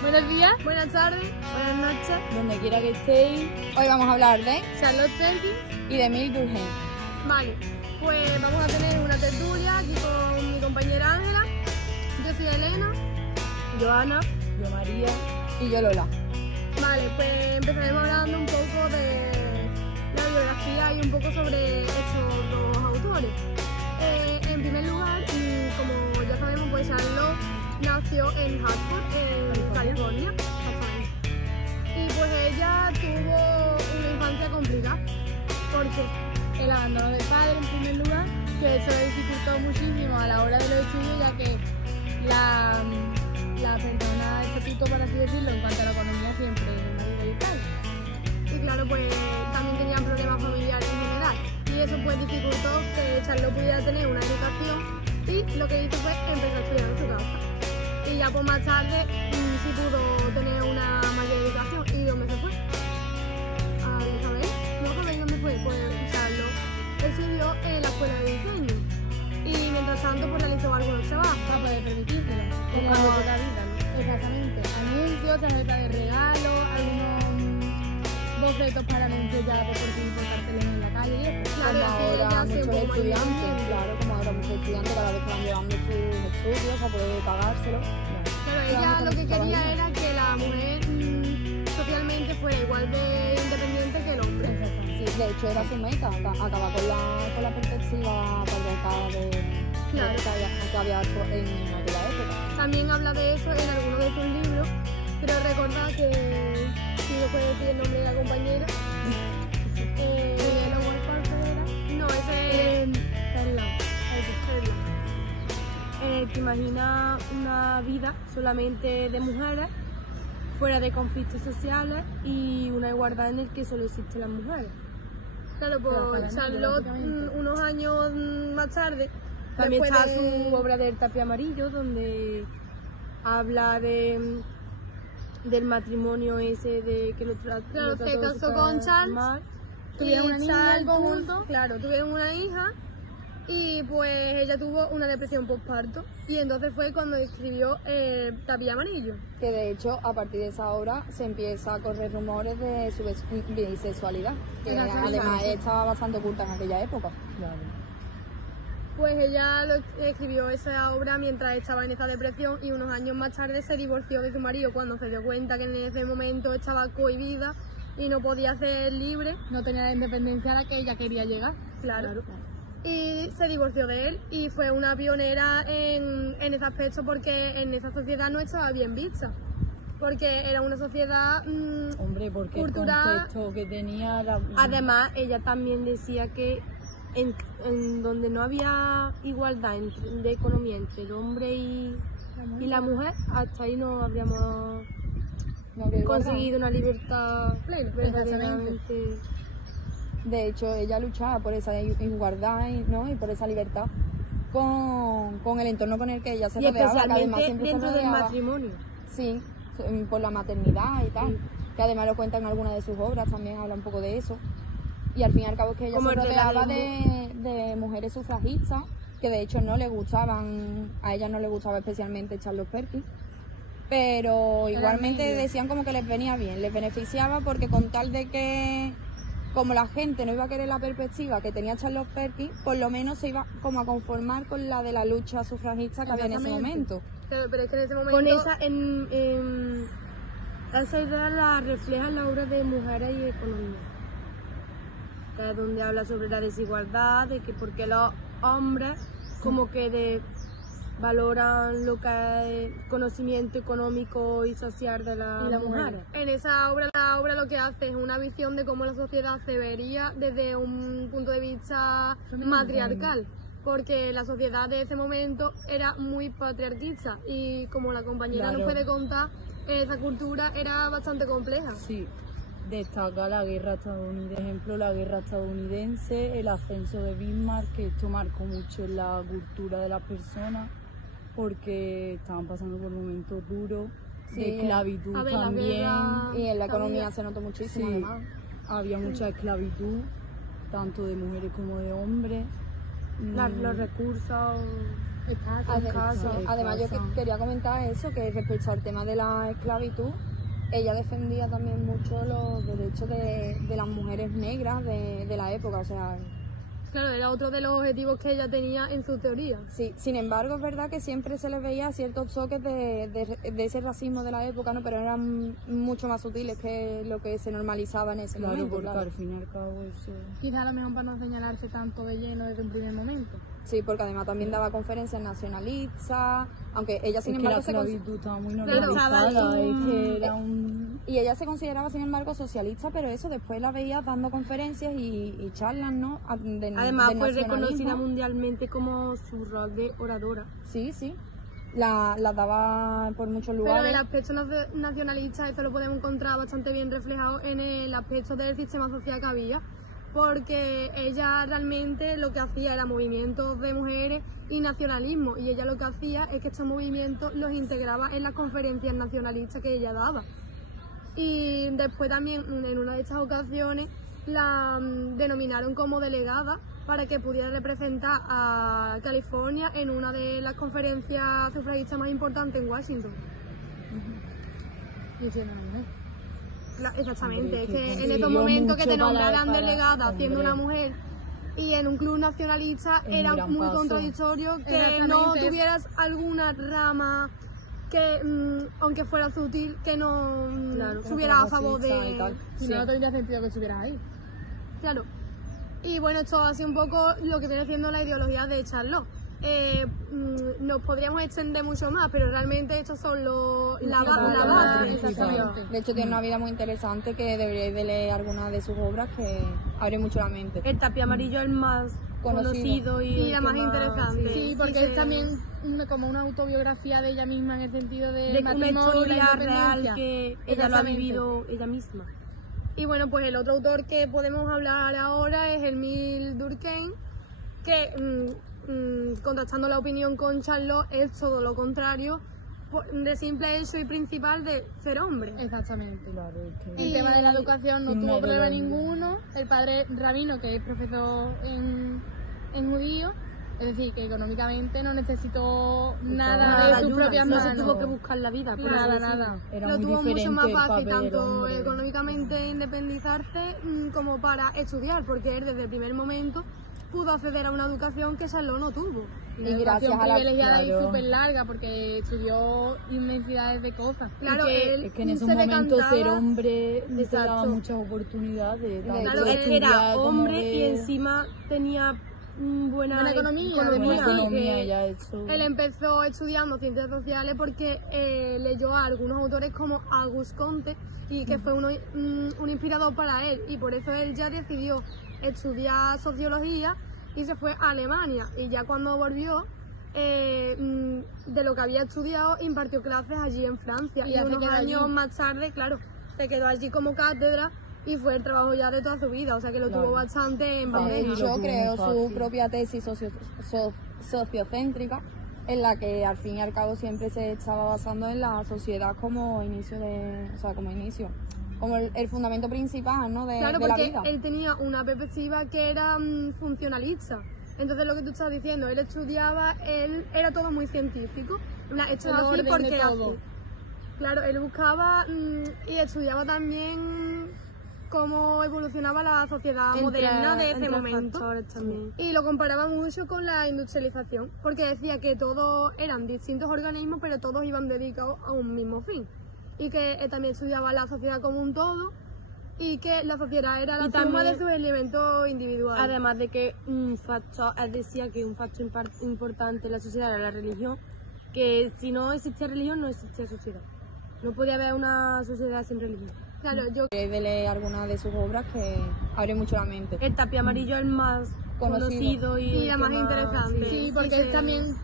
Buenos días, buenas tardes, buenas noches, donde quiera que estéis. Hoy vamos a hablar de Charlotte Perkins y de Emile Durkheim. Vale, pues vamos a tener una tertulia aquí con mi compañera Ángela. Yo soy Elena, yo Ana, yo María y yo Lola. Vale, pues empezaremos hablando un poco de la biografía y un poco sobre estos dos autores. En primer lugar, como ya sabemos, pues Charlotte nació en Hartford, en California. Y pues ella tuvo una infancia complicada, porque el abandono de padre en primer lugar, que eso le dificultó muchísimo a la hora de los estudios, ya que la persona estatuto, por así decirlo, en cuanto a la economía siempre es marido y tal. Y claro, pues también tenían problemas familiares en general, y eso pues dificultó que Charlotte pudiera tener una educación, y lo que hizo fue empezar a estudiar en su casa. Y ya pues más tarde sí pudo tener una mayor educación. ¿Y dónde se fue? ¿Sabéis? ¿No sabéis dónde fue? Pues Charlotte estudió en la escuela de diseño. Y mientras tanto pues realizó algunos trabajos para poder permitírselo. Como otra vida, ¿no? Exactamente. Anuncios, tarjeta de regalo, algunos bocetos para anuncios ya deportivos por carteles en la calle y eso. Claro, como ahora muchos estudiantes, claro, como ahora muchos estudiantes cada vez que van llevando sus estudios para poder pagárselo. Pero ella lo que quería era que la mujer socialmente fuera igual de independiente que el hombre. Sí, de hecho era su meta, acabar con la perspectiva patriarcal que había hecho en aquella época. También habla de eso en algunos de sus libros, pero recordad que, si no puede decir el nombre de la compañera, ¿la World Parker era? No, ese es ¿Te imaginas una vida solamente de mujeres, fuera de conflictos sociales y una igualdad en el que solo existen las mujeres? Claro, pues Charlotte unos años más tarde también está su obra del tapir amarillo, donde habla del matrimonio ese de que claro, se casó con Charles, tuvieron una niña juntos, claro, tuvieron una hija. Y pues ella tuvo una depresión postparto, y entonces fue cuando escribió Tapir amarillo. Que de hecho a partir de esa obra se empieza a correr rumores de su bisexualidad, que además estaba bastante oculta en aquella época. Claro. Pues ella escribió esa obra mientras estaba en esa depresión, y unos años más tarde se divorció de su marido cuando se dio cuenta que en ese momento estaba cohibida y no podía ser libre. No tenía la independencia a la que ella quería llegar. Claro. Y se divorció de él, y fue una pionera en ese aspecto, porque en esa sociedad no estaba bien vista, porque era una sociedad porque cultural. El contexto que tenía era... Además, ella también decía que en donde no había igualdad de economía entre el hombre y la mujer, hasta ahí no habríamos conseguido una libertad verdaderamente. De hecho, ella luchaba por esa igualdad, ¿no? Y por esa libertad con el entorno con el que ella se rodeaba, que además siempre dentro del matrimonio. Sí, por la maternidad y tal, que además lo cuenta en alguna de sus obras, también habla un poco de eso. Y al fin y al cabo es que ella se rodeaba de mujeres sufragistas, que de hecho no le gustaban, a ella no le gustaba especialmente Charlotte Perkins, pero igualmente decían como que les venía bien, les beneficiaba, porque con tal de que, como la gente no iba a querer la perspectiva que tenía Charlotte Perkins, por lo menos se iba como a conformar con la de la lucha sufragista que había en ese momento. Pero es que en ese momento... Con esa idea la refleja en la obra de Mujeres y Economía, que es donde habla sobre la desigualdad, de que porque los hombres como que valoran lo que es conocimiento económico y social de las mujeres. En esa obra, la obra lo que hace es una visión de cómo la sociedad se vería desde un punto de vista matriarcal, porque la sociedad de ese momento era muy patriarquista, y como la compañera nos puede contar, esa cultura era bastante compleja. Sí. Destaca la guerra estadounidense, por ejemplo, la guerra estadounidense, el ascenso de Bismarck, que esto marcó mucho en la cultura de las personas, porque estaban pasando por momentos duros, de esclavitud también. Y en la economía se notó muchísimo, además. Había mucha esclavitud, tanto de mujeres como de hombres. los recursos. Además, yo quería comentar eso, que respecto al tema de la esclavitud, ella defendía también mucho los derechos de las mujeres negras de la época, o sea... Claro, era otro de los objetivos que ella tenía en su teoría. Sí, sin embargo, es verdad que siempre se les veía ciertos toques de ese racismo de la época, ¿no? Pero eran mucho más sutiles que lo que se normalizaba en ese momento. Porque al fin y al cabo eso... Quizá a lo mejor para no señalarse tanto de lleno desde un primer momento. Sí, porque además también daba conferencias nacionalistas, aunque ella sin embargo la esclavitud estaba muy normalizada, es que era y ella se consideraba sin embargo socialista, pero eso después la veía dando conferencias y charlas, ¿no? Además fue reconocida mundialmente como su rol de oradora. Sí, sí. La daba por muchos lugares. Pero el aspecto nacionalista, esto lo podemos encontrar bastante bien reflejado en el aspecto del sistema social que había, porque ella realmente lo que hacía era movimientos de mujeres y nacionalismo, y ella lo que hacía es que estos movimientos los integraba en las conferencias nacionalistas que ella daba. Y después también en una de estas ocasiones la denominaron como delegada para que pudiera representar a California en una de las conferencias sufragistas más importantes en Washington. Y siendo una mujer. Exactamente, es que en estos momentos que te nombraran delegada siendo una mujer y en un club nacionalista era muy contradictorio que no tuvieras alguna rama que, aunque fuera sutil, que no estuviera a favor de... Sí. No tendría sentido que estuviera ahí. Claro. Y bueno, esto ha sido un poco lo que viene siendo la ideología de Charlotte. Nos podríamos extender mucho más, pero realmente estos son la base. De hecho tiene una vida muy interesante que deberíais de leer alguna de sus obras, que abre mucho la mente. El Tapia Amarillo es el más conocido y la más interesante. Sí, porque es también como una autobiografía de ella misma en el sentido de una historia real que ella lo ha vivido ella misma. Y bueno, pues el otro autor que podemos hablar ahora es Émile Durkheim, que contrastando la opinión con Charlotte es todo lo contrario, de simple hecho y principal de ser hombre. Exactamente. Claro, el tema de la educación no tuvo problema ninguno. El padre rabino, que es profesor en judío, es decir, que económicamente no necesitó nada de sus propias manos. No se tuvo que buscar la vida. Nada. Lo tuvo mucho más fácil, tanto económicamente independizarse como para estudiar, porque él desde el primer momento pudo acceder a una educación que Charlotte no tuvo. Y gracias a la privilegiada y súper larga, porque estudió inmensidades de cosas. Claro, es que en esos momentos ser hombre le daba muchas oportunidades. Claro, él era hombre y encima tenía buena economía. Ya eso. Él empezó estudiando ciencias sociales porque leyó a algunos autores como Auguste Comte, y que fue un inspirador para él, y por eso él ya decidió estudiar sociología y se fue a Alemania, y ya cuando volvió de lo que había estudiado impartió clases allí en Francia, y unos años más tarde, claro, se quedó allí como cátedra y fue el trabajo ya de toda su vida, o sea que lo tuvo bastante en bandeja. De hecho creó su propia tesis sociocéntrica, en la que al fin y al cabo siempre se estaba basando en la sociedad como como el fundamento principal, ¿no? de la vida. Claro, porque él tenía una perspectiva que era funcionalista. Entonces lo que tú estás diciendo, él estudiaba, él era todo muy científico. Esto es así porque así. Claro, él buscaba y estudiaba también cómo evolucionaba la sociedad moderna de ese momento. Y lo comparaba mucho con la industrialización, porque decía que todos eran distintos organismos, pero todos iban dedicados a un mismo fin. Y que también estudiaba la sociedad como un todo, y que la sociedad era la suma de sus elementos individuales. Además de que él decía que un factor importante en la sociedad era la religión, que si no existía religión no existía sociedad. No podía haber una sociedad sin religión. Claro, yo de leer alguna de sus obras, que abre mucho la mente. El Tapia Amarillo es el más conocido y la más interesante. Sí, porque es también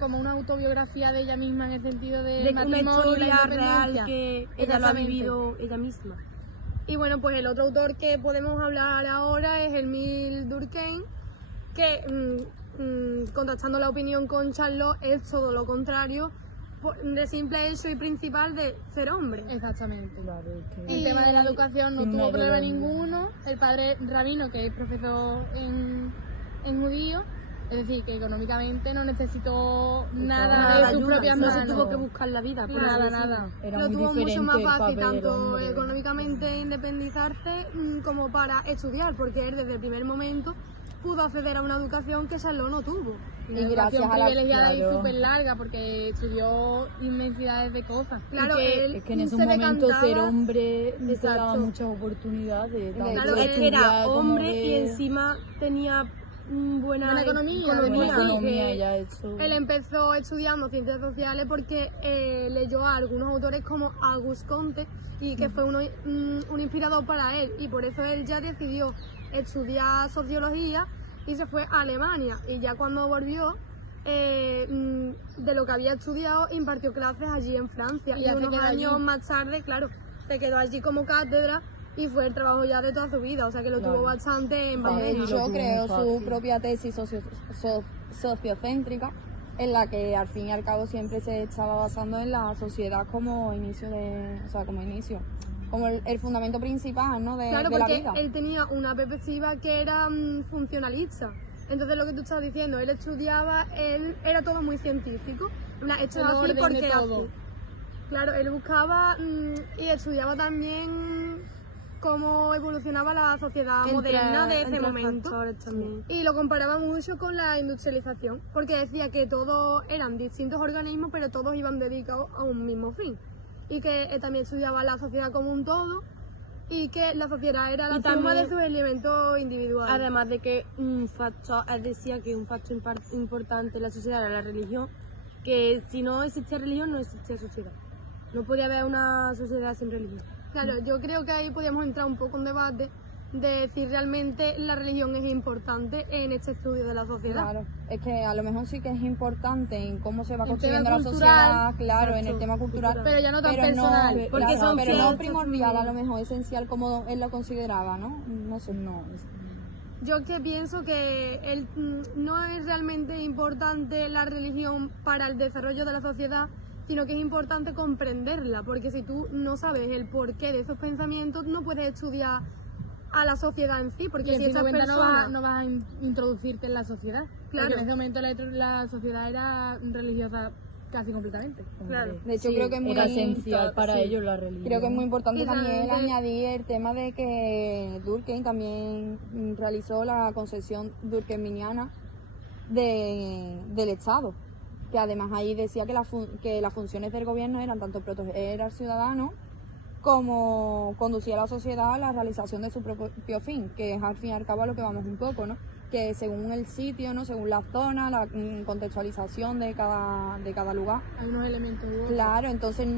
como una autobiografía de ella misma en el sentido de una historia real que ella lo ha vivido ella misma. Y bueno, pues el otro autor que podemos hablar ahora es Émile Durkheim, que contrastando la opinión con Charlotte es todo lo contrario, de simple hecho y principal de ser hombre. Exactamente. Claro, el tema de la educación no tuvo problema ninguno. El padre rabino, que es profesor en judío, Es decir, que económicamente no necesitó nada de sus ayuda, propias no manos. se tuvo que buscar la vida. por Nada, así nada. decirlo. Era Lo muy tuvo mucho diferente más el fácil, papel del tanto hombre. económicamente independizarse como para estudiar, porque él desde el primer momento pudo acceder a una educación que Charlot no tuvo. Y Una gracias educación a la- privilegiada y claro. súper larga, porque estudió inmensidades de cosas. Claro, él Es que en esos se momentos ser decantaba- hombre te daba Exacto. muchas oportunidades. tanto Claro, de Él estudiar era como hombre de- y encima tenía Buena economía, buena economía, economía, que ya eso. Él empezó estudiando ciencias sociales porque leyó a algunos autores como Auguste Comte y que fue un inspirador para él, y por eso él ya decidió estudiar sociología y se fue a Alemania, y ya cuando volvió de lo que había estudiado impartió clases allí en Francia, Y y ya se unos quedó años allí. más tarde, claro, se quedó allí como cátedra y fue el trabajo ya de toda su vida, o sea que lo Claro. tuvo bastante en Vale. De bandeja. hecho, Lo tuvo creó muy su fácil. propia tesis sociocéntrica, en la que al fin y al cabo siempre se estaba basando en la sociedad como inicio como el fundamento principal, ¿no? Claro, de la porque vida. él tenía una perspectiva que era funcionalista. Entonces lo que tú estás diciendo, él estudiaba, él era todo muy científico. Esto El es así orden de porque es todo. así. Claro, él buscaba y estudiaba también cómo evolucionaba la sociedad moderna de ese momento. También. Y lo comparaba mucho con la industrialización, porque decía que todos eran distintos organismos, pero todos iban dedicados a un mismo fin. Y que también estudiaba la sociedad como un todo, y que la sociedad era la Y suma también- de sus elementos individuales. Además de que él decía que un factor importante en la sociedad era la religión, que si no existía religión no existía sociedad. No podía haber una sociedad sin religión. Claro, yo creo que ahí podríamos entrar un poco en debate de si realmente la religión es importante en este estudio de la sociedad. Claro, es que a lo mejor sí que es importante en cómo se va El construyendo tema la cultural, sociedad, claro, en el exacto, tema cultural, pero ya no tan pero personal, no, porque claro, son pero no ciertos primordial, a lo mejor esencial como él lo consideraba, ¿no? No sé. No, Yo que pienso que no es realmente importante la religión para el desarrollo de la sociedad, sino que es importante comprenderla, porque si tú no sabes el porqué de esos pensamientos, no puedes estudiar a la sociedad en sí, porque Y en si fin de estas cuentas personas... no vas a introducirte en la sociedad. Claro. Porque en ese momento la sociedad era religiosa casi completamente. Claro. De hecho, Sí, creo que es muy era esencial para sí. ellos la religión. Creo que es muy importante Y también realmente- añadir el tema de que Durkheim también realizó la concepción durkheimiana del Estado, que además ahí decía que, que las funciones del gobierno eran tanto proteger al ciudadano como conducir a la sociedad a la realización de su propio fin, que es al fin y al cabo a lo que vamos un poco, ¿no? Que según el sitio, ¿no? Según la zona, la contextualización de cada lugar. Hay unos elementos u otros. Claro, entonces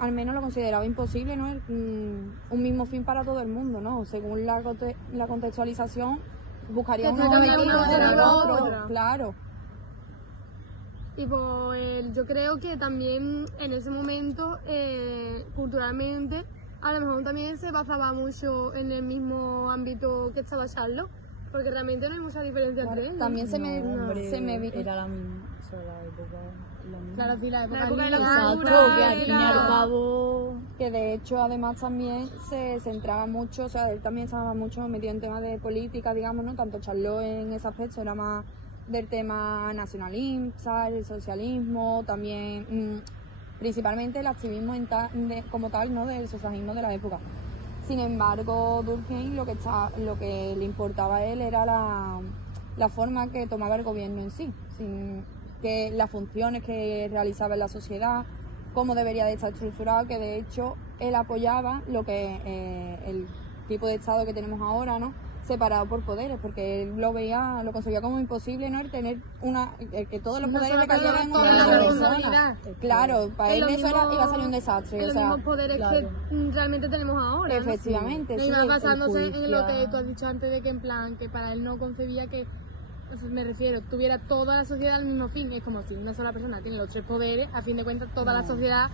al menos lo consideraba imposible, ¿no? Un mismo fin para todo el mundo, ¿no? Según la contextualización, buscaría Que una tú también alternativa una del manera u otro, otra. claro. Y pues yo creo que también en ese momento, culturalmente, a lo mejor también se basaba mucho en el mismo ámbito que estaba Charlot, porque realmente no hay mucha diferencia entre ellos. También se No, me hombre, era la misma, o sea, la época, la misma. Claro, sí, la época, época de la liberal, Exacto, cultura que al fin y al era- cabo que de hecho además también se centraba mucho, o sea, él también estaba mucho metido en temas de política, digamos, ¿no? Tanto Charlot en ese aspecto era más del tema nacionalismo, ¿sabes? El socialismo, también principalmente el activismo como tal, ¿no? Del sufragismo de la época. Sin embargo, Durkheim lo que le importaba a él era la forma que tomaba el gobierno en sí, que las funciones que realizaba en la sociedad, cómo debería de estar estructurado, que de hecho él apoyaba lo que el tipo de Estado que tenemos ahora, ¿no? Separado por poderes, porque él lo concebía como imposible, ¿no? El tener que todos los Una poderes sola recayeran en persona, una toda la persona. responsabilidad. Claro, para Es él lo eso mismo- iba a salir un desastre, Es o los sea, mismos poderes claro. que realmente tenemos ahora, ¿no? efectivamente, No sí, iba el basándose en lo judicial. que tú has dicho antes, de que en plan, que para él no concebía que, me refiero, tuviera toda la sociedad al mismo fin. Es como si una sola persona tiene los tres poderes, a fin de cuentas toda la sociedad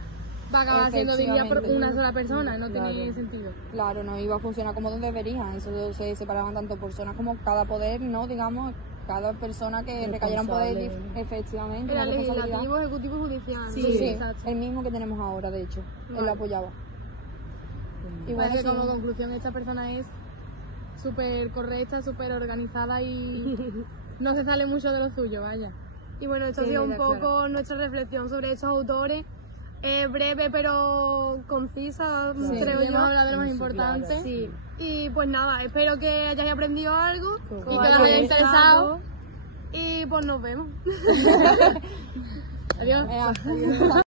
va a acabar siendo dirigida por Efectivamente. una sola persona, no Claro. tiene sentido. claro, no iba a funcionar como debería, eso se separaban tanto personas como cada poder, ¿no? Digamos, cada persona que recayera un poder, Responsable. efectivamente, Era una responsabilidad. legislativo, ejecutivo y judicial. Sí, sí, exacto. el mismo que tenemos ahora, de hecho, él Vale. lo apoyaba. Y bueno, Parece que sí, como conclusión esta persona es súper correcta, súper organizada y no se sale mucho de lo suyo, vaya. Y bueno, esto ha sido un poco nuestra reflexión sobre estos autores. Breve pero concisa, creo yo. Hemos hablado de lo más importante. Sí. Y pues nada, espero que hayáis aprendido algo y que os haya interesado. Y pues nos vemos. Adiós.